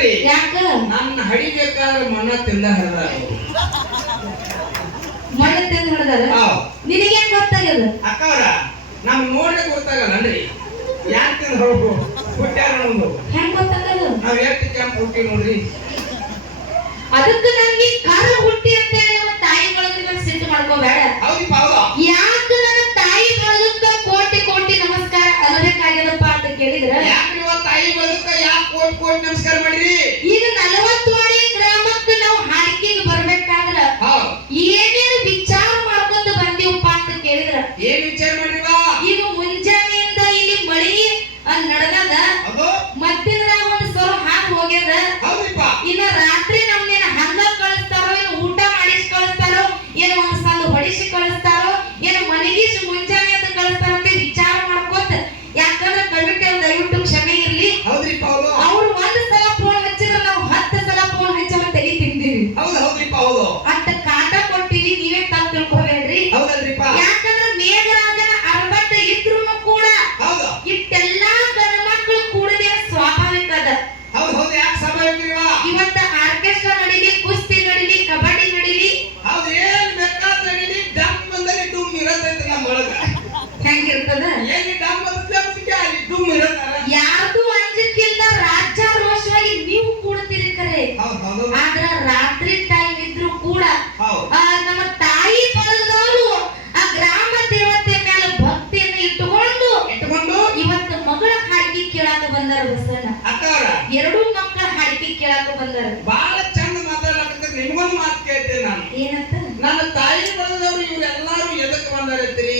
ನೋಡಿ. ಯಾಕ? ನನ್ನ ಹಡಿಬೇಕಾದ್ರೆ ಮಣ್ಣ ತಿಂದ ಹರಿದ ಮಣ್ಣು ತಿಂದು ನಿನಗೆ ಗೊತ್ತಾಗ್ಯದ? ಅಕ್ಕವ್ರ ನಮ್ ನೋಡ್ಲಿಕ್ಕೆ ಗೊತ್ತಾಗಲ್ಲನ್ರಿ ಯಾಕೆ ತಿಂದ ಹೊರಗು ಹುಟ್ಟ್ಯಾರ ನಮ್ದು. ಹೆಂಗ್ ಗೊತ್ತಾಗಲ್ಲ ನಾವ್ ಎಷ್ಟು ಕೆಂಪ್ ಹುಟ್ಟಿ ನೋಡ್ರಿ. ಅದಕ್ಕ ನನಗೆ ಕಾರ ಹುಟ್ಟಿ ಅಂತ ನಮ್ಮ ತಾಯಿ ಸಿಟ್ಟು ಮಾಡ್ಕೋಬೇಡ. ಹೌದಿಪ್ಪ ಹೌದು. ಯಾಕ ನನ್ನ ತಾಯಿ ಬಳಗಕ್ಕ ಕೋಟಿ ಕೋಟಿ ನಮಸ್ಕಾರ ಅನ್ನಬೇಕಾಗ್ಯದಪ್ಪ ಅಂತ ಕೇಳಿದ್ರ? ಕೋಟಿ ಕೋಟಿ ನಮಸ್ಕಾರ ಮಾಡಿರಿ. ಈಗ ನಲವತ್ತುವರೆ ಬಸಣ್ಣ ಅಕ್ಕವ್ರ ಎರಡೂ ಮಕ್ಕಳ ಹಾಡಿಕೆ ಕೇಳಾಕ ಬಂದಾರ. ಬಹಳ ಚಂದ ಮಾತಾಡಕತ್ತ ನಿಮ್ಗೊಂದು ಮಾತು ಕೇಳ್ತೇನೆ ನಾನು. ಏನಂತ? ನನ್ನ ತಾಯಿ ಬಂದವರು ಇವ್ರೆಲ್ಲಾರು ಎದಕ್ ಬಂದಾರತ್ರಿ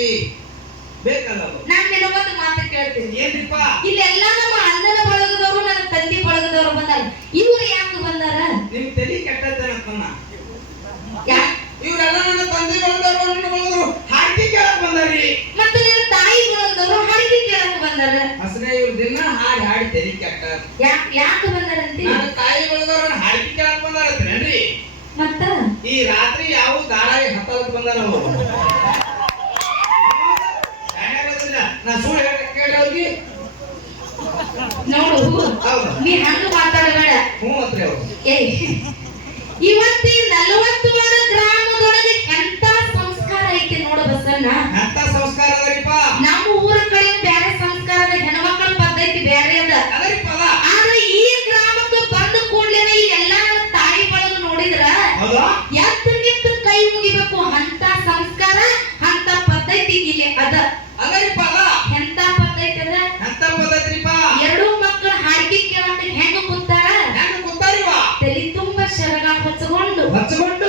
ಬೇಕಲ್ಲ ನಾನು ನಾನ್ ನಿನಗೊಂದು ಮಾತು ಕೇಳ್ತೀನಿ. ಏನ್ರಿಪ್ಪ? ಇಲ್ಲೆಲ್ಲ ನಮ್ಮ ಅಣ್ಣನ ಬಳಗದವರು ನನ್ನ ತಂದೆ ಬಳಗದವರು ಬಂದಾರ. ಇವ್ರು ಯಾಕ್ ಬಂದಾರಂತೆ? ನನ್ನ ತಾಯಿ ಬಂದವರು ಹಾಡಿಕೆ ಕೇಳಕ್ ಬಂದಾರತ್ರೇನ್ರಿ ಮತ್ತ? ಈ ರಾತ್ರಿ ಯಾವ ದಾರಾಗಿ ಹತ್ತಲಕ್ ಬಂದಾರ ಅವರು ನಾ ಸುಳ್ಳು ಹೇಳ ಕೇಳೋಗಿ ನೋಡು ನೀ ಹಂಗ నచ్చకుండా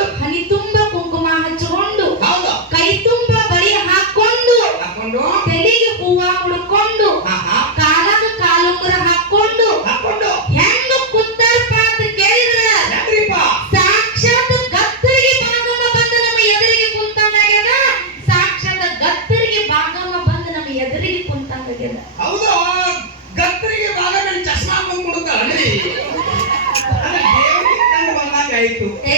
ಏ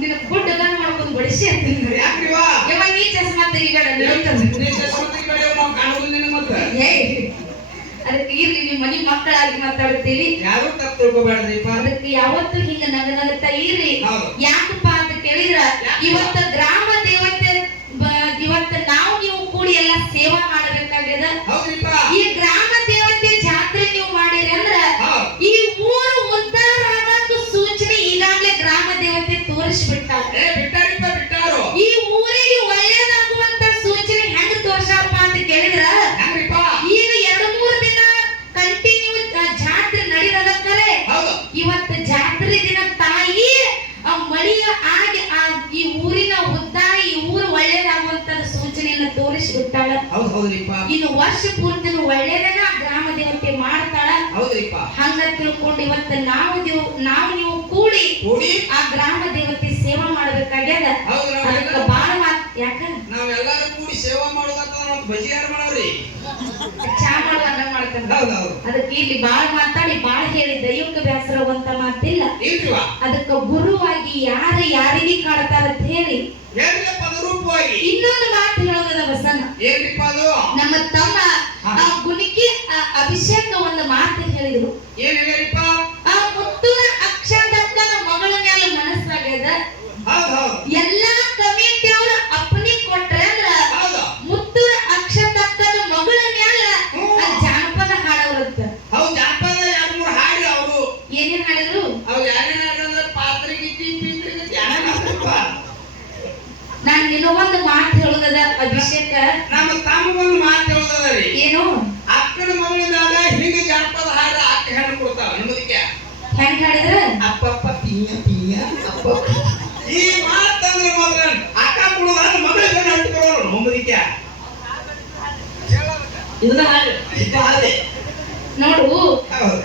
ನಿನ್ನ ಗುಡ್ಡ ಗನ್ ಮಾಡ್ಕೊಂಡು ಬಡಿಸಿ ಅಂತೀನಿ ಯಾಕ್ರಿವ ಯವ್ವ ನೀ ಚಸ್ಮಾ ತೆಗಿಬೇಡ ನೀ ನಿಂತಂದ್ರೆ. ಚಶ್ಮಾ ತೆಗಿಬೇಡಿ ನಾವು ಕಾಣುವುದಿಲ್ಲ ನಿನಗೆ ಮತ್ತೆ ಏ ಅದಕ್ಕೆ ಇರ್ಲಿ ನಿಮ್ಮ ಮನಿ ಮಕ್ಕಳಾಗಿ ಮಾತಾಡ್ತೀವಿ. ಯಾರು ತಪ್ಪು ತಿಳ್ಕೊಬೇಡ್ರಿಪ್ಪ. ಅದಕ್ಕೆ ಯಾವತ್ತು ಹಿಂಗ ನಗ ನಗುತ್ತಾ ಇರ್ರಿ ಯಾಕಪ್ಪ ಅಂತ ಕೇಳಿದ್ರ? ಇವತ್ತ ಹೌದ್ರಿಪ್ಪ. ಇನ್ನು ವರ್ಷ ಪೂರ್ತಿ ಒಳ್ಳೇದನ್ನ ಗ್ರಾಮ ದೇವತೆ ಮಾಡ್ತಾಳ. ಹೌದ್ರಿಪ್ಪ. ಹಂಗ ತಿಳ್ಕೊಂಡು ಇವತ್ತು ನಾವು ನೀವು ನಾವು ನೀವು ಕೂಡಿ ಕೂಡಿ? ಆ ಗ್ರಾಮ ದೇವತೆ ಸೇವಾ ಮಾಡ್ಬೇಕಾಗ್ಯದ? ಅದಕ್ಕ ಬಾಳ ಮಾತ್ ಯಾಕ? ನಾವೆಲ್ಲರೂ ಕೂಡಿ ಸೇವಾ ಮಾಡೋದಂತ ಮತ್ತೆ ಬಜಿ ಯಾರು ಮಾಡವ್ರಿ. ಚಾ ಅದಕ್ಕೆ ಇಲ್ಲಿ ಬಾಳ ಮಾತಾಡಿ ಬಾಳ ಹೇಳಿ ದೈವಕ್ಕೆ ಬೇಸರವಂತ ಮಾತಿಲ್ಲ. ಅದಕ್ಕ ಗುರುವಾಗಿ ಯಾರು ಯಾರಿಗೆ ಕಾಡ್ತಾರ ಅಂತ ಹೇಳಿ ಅದು? ನಮ್ಮ ತಮ್ಮ ಗುಣಿಕಿ ಆ ಅಭಿಷೇಕ ಒಂದು ಮಾತು ಹೇಳಿದ್ರು. ಏನ್ ನಮ್ಮ ತಮ್ಮಗೊಂದು ಮಾತು ಹೇಳೋದರಿ. ಏನು? ಅಕ್ಕನ ಮಗಳಿದಾಗ ಹಿಂಗ ಜಾನಪದ ಹಾಡ ಅಕ್ಕ ಹೆಣ್ಣು ಕೊಡ್ತಾವ ನಿಮ್ಮದಕ್ಕೆ? ಹೆಂಗ್ ಹಾಡಿದ್ರ? ಅಪ್ಪಪ್ಪ ಪಿಯ ಪಿಯ ಅಪ್ಪ. ಈ ಮಾತಂದ್ರೆ ಮೊದಲ ಅಕ್ಕ ಕೊಡೋದಾದ್ರೆ ಮಗಳ ಹೆಣ್ಣು ಕೊಡೋರು ನಿಮ್ಮದಕ್ಕೆ? ಇದನ್ನ ಹಾಡು ಇದು ಹಾಡೆ ನೋಡು. ಹೌದು.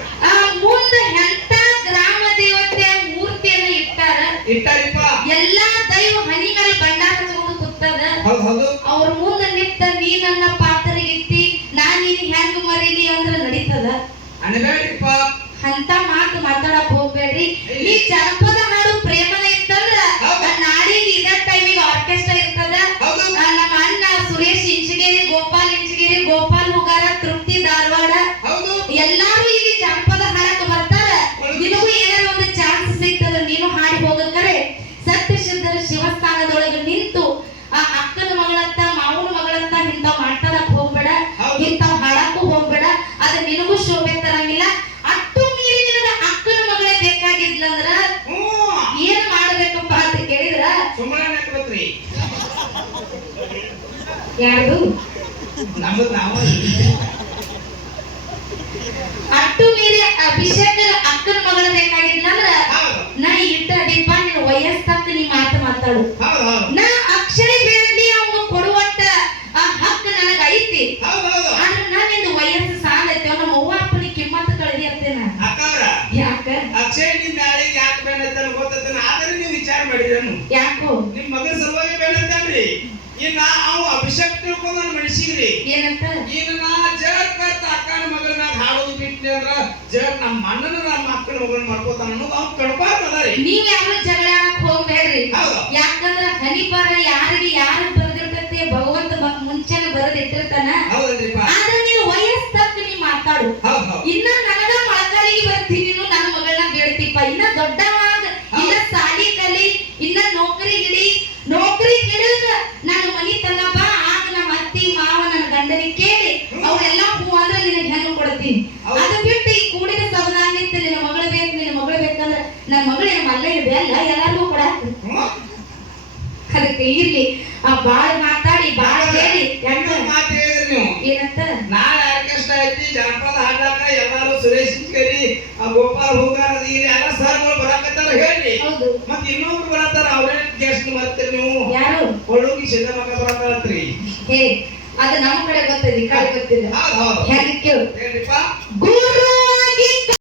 ಅನ್ಬೇಡ್ರಿಪ್ಪ ಅಂತ ಮಾತು ಮಾತಾಡಕ್ ಹೋಗ್ಬೇಡ್ರಿ. ಈ ಜನಪದ ಹಾಡು ಪ್ರೇಮನ ಇತ್ತಂದ್ರ ಹೌದು. ಆ ನಾಡಿಗೆ ಇದ ಟೈಮಿಗೆ ಆರ್ಕೆಸ್ಟ್ರಾ ಇರ್ತದ ಹೌದು ಆ, ನಮ್ಮ ಅಣ್ಣ ಸುರೇಶ್ ಇಂಚಗೇರಿ ಗೋಪಾಲ್ ಇಂಚಗೇರಿ ಗೋಪಾಲ್ ಹುಗಾರ ತೃಪ್ತಿ ಧಾರವಾಡ ಹೌದು ಎಲ್ಲಾರು ಇಲ್ಲಿ ಜಾನಪದ ಹಾಡಕ್ ಬರ್ತಾರ ನಿನಗೂ ಏನಾರ ಒಂದು ಚಾನ್ಸ್ ಸಿಗ್ತದ ನೀನು ಹಾಡಿ ಹೋಗಕರೆ ಸತ್ಯಶುದ್ಧರ ಶಿವಸ್ಥಾನದೊಳಗೆ ನಿಂತು ಆ ಅಕ್ಕನ ಮಗಳತ್ತ ಮಾವನ ಮಗಳತ್ತ ಇಂಥವ್ ಮಾತಾಡಕ್ ಹೋಗ್ಬೇಡ ಹೌದು. ಇಂಥವ್ ಹಾಡಕ್ಕೂ ಹೋಗ್ಬೇಡ ಅದ ನಿನಗೂ ಶೋಭೆ ತರಂಗಿಲ್ಲ ಅಟ್ಟು ಮೀರಿ ನಿನಗ ಅಕ್ಕನ ಮಗಳೇ ಬೇಕಾಗಿದ್ಲಂದ್ರ ಹ್ಞೂ ಏನ್ ಮಾಡ್ಬೇಕಪ್ಪ ಅಂತ ಕೇಳಿದ್ರ ಸುಮ್ಮನೆ ನೆಕ್ಬತ್ರಿ ಯಾರ್ದು ನಮ್ಮದು ನಾವು ಅಟ್ಟು ಮೀರಿ ಅಭಿಷೇಕ ಅಕ್ಕನ ಮಗಳ ಬೇಕಾಗಿದ್ಲಂದ್ರ ಹೌದು ನಾ ಇಟ್ಟ ಅಡಿಪ ನಿನ್ನ ವಯಸ್ಸಕ್ಕ ನೀ ಮಾತು ಮಾತಾಡು ಹೌದು ಹೌದು ನಾ ಅಕ್ಷರ ಬೇಡ್ಲಿ ಅವ್ನು ಕೊಡುವಟ್ಟ ಆ ಹಕ್ಕು ನನಗ ಐತಿ ಹೌದು ಹೌದು ಆದ್ರೆ ನಾ ನಿಂದು ವಯಸ್ಸು ಸಾಲೈತಿ ನಮ್ಮ ಅವ್ವ ಅಪ್ಪನಿ ಕಿಮ್ಮತ್ ಕಳ್ದಿ ಅಂತೇನ ಅಕ್ಕವ್ರ ಯಾಕ ಅಕ್ಷಯ್ ನಿಮ್ ನಾಳೆಗೆ ಯಾಕೆ ಬೇನಂತ ಗೊತ್ತೈತನ ಆದ್ರೆ ನೀವು ಮಾಡಿದ್ರನು ಯಾಕೋ? ನಿಮ್ ಮಗನ ಸಲುವಾಗಿ ಬೇನಂತನ್ರಿ ಇನ್ನ ಅವ ಅಭಿಷೇಕ್ ತಿಳ್ಕೊಂಡ್ ನನ್ ಮನಸ್ಸಿಗ್ರಿ ಏನಂತ? ಈಗ ನಾ ಜಗತ್ತ ಅಕ್ಕನ ಮಗನ ಹಾಡೋದು ಬಿಟ್ಟಿ ಅಂದ್ರ ಜಗತ್ ನಮ್ಮ ಅಣ್ಣನ ನಮ್ಮ ಅಕ್ಕನ ಮಗನ ಮಾಡ್ಕೋತಾನ ಅನ್ನೋದು ಅವ್ನು ಕಡ್ಬಾರ್ದರಿ ನೀವ್ ಯಾರು ಜಗಳ ಆಡಕ್ ಹೋಗ್ಬೇಡ್ರಿ. ಯಾಕಂದ್ರ ಹನಿಪರ ಯಾರಿಗೆ ಯಾರು ಬರ್ದಿರ್ತತೆ ಭಗವಂತ ಮುಂಚೆನೆ ಬರದಿಟ್ಟಿರ್ತಾನ ಆದ್ರೆ ನೀನು ವಯಸ್ಸು ತಕ್ಕ ನೀ ಮಾತಾಡು. ಇನ್ನ ನನಗ ಮೊಳಕಾಲಿಗೆ ಬರ್ತೀನಿ ನೀನು ನನ್ನ ಮಗಳನ್ನ ಬೇಡ್ತಿಪ್ಪ ಇನ್ನ ದೊಡ್ಡವಾಗ ಇನ್ನ ಸಾಲಿ ಕಲಿ ಇನ್ನ ನೌಕರಿ ಹಿಡಿ ನೌಕರಿ ಹಿಡಿದ ನನ್ನ ಮನಿ ತನ್ನ ಬಾ ಆಗ ನಮ್ಮ ಅತ್ತಿ ಮಾವ ನನ್ನ ಗಂಡನಿಗೆ ಕೇಳಿ ಅವ್ರೆಲ್ಲ ಹೂ ಅಂದ್ರೆ ನಿನಗೆ ಹೆಣ್ಣು ಕೊಡ್ತೀನಿ ಹೌದು. ಅದು ಬಿಟ್ಟು ಈ ಕೂಡಿದ ಸವದಾನಿತ್ತು ನಿನ್ನ ಮಗಳು ಬೇಕು ನಿನ್ನ ಮಗಳು ಬೇಕಂದ್ರೆ ನನ್ನ ಮಗಳು ಏನು ಮಲ್ಲ ಇದೆ ಅಲ್ಲ ಎಲ್ಲರಿಗೂ ಕೂಡ ಹ್ಞೂ ಅದಕ್ಕೆ ಇರ್ಲಿ. ಆ ಬಾಳ್ ಮಾತಾಡಿ ಬಾಳ ಹೇಳಿ. ಹೆಣ್ಣು ಮಾತು ಹೇಳಿದ್ರಿ ನೀವು. ಏನಂತ? ನಾಳೆ ಆರ್ಕೆಸ್ಟ್ರಾ ಐತಿ ಜನಪದ ಹಾಡಾಕ ಎಲ್ಲಾರು ಸುರೇಶ್ ಆ ಗೋಪಾಲ್ ಹೂಗಾರ ಈ ಎಲ್ಲ ಸರ್ಗಳು ಬರಾಕತ್ತಾರ ಹೇಳ್ರಿ. ಹೌದು. ಮತ್ ಇನ್ನೊಬ್ರು ಬರತ್ತಾರ ಅವ್ರೇ ಗೆಸ್ಟ್ ಬರ್ತೀರಿ ನೀವು. ಯಾರು? ಒಳಗಿ ಸಿದ್ದಮಕ್ಕ ಬರತ್ತಾರತ್ರಿ ಹೇ ಅದು ನಮ್ಮ ಕಡೆ ಗೊತ್ತಿದೆ ಈ ಕಡೆ ಗೊತ್ತಿಲ್ಲ ಹೇಗೆ ಕೇಳು. ಹೇಳ್ರಿಪ್ಪ ಗುರು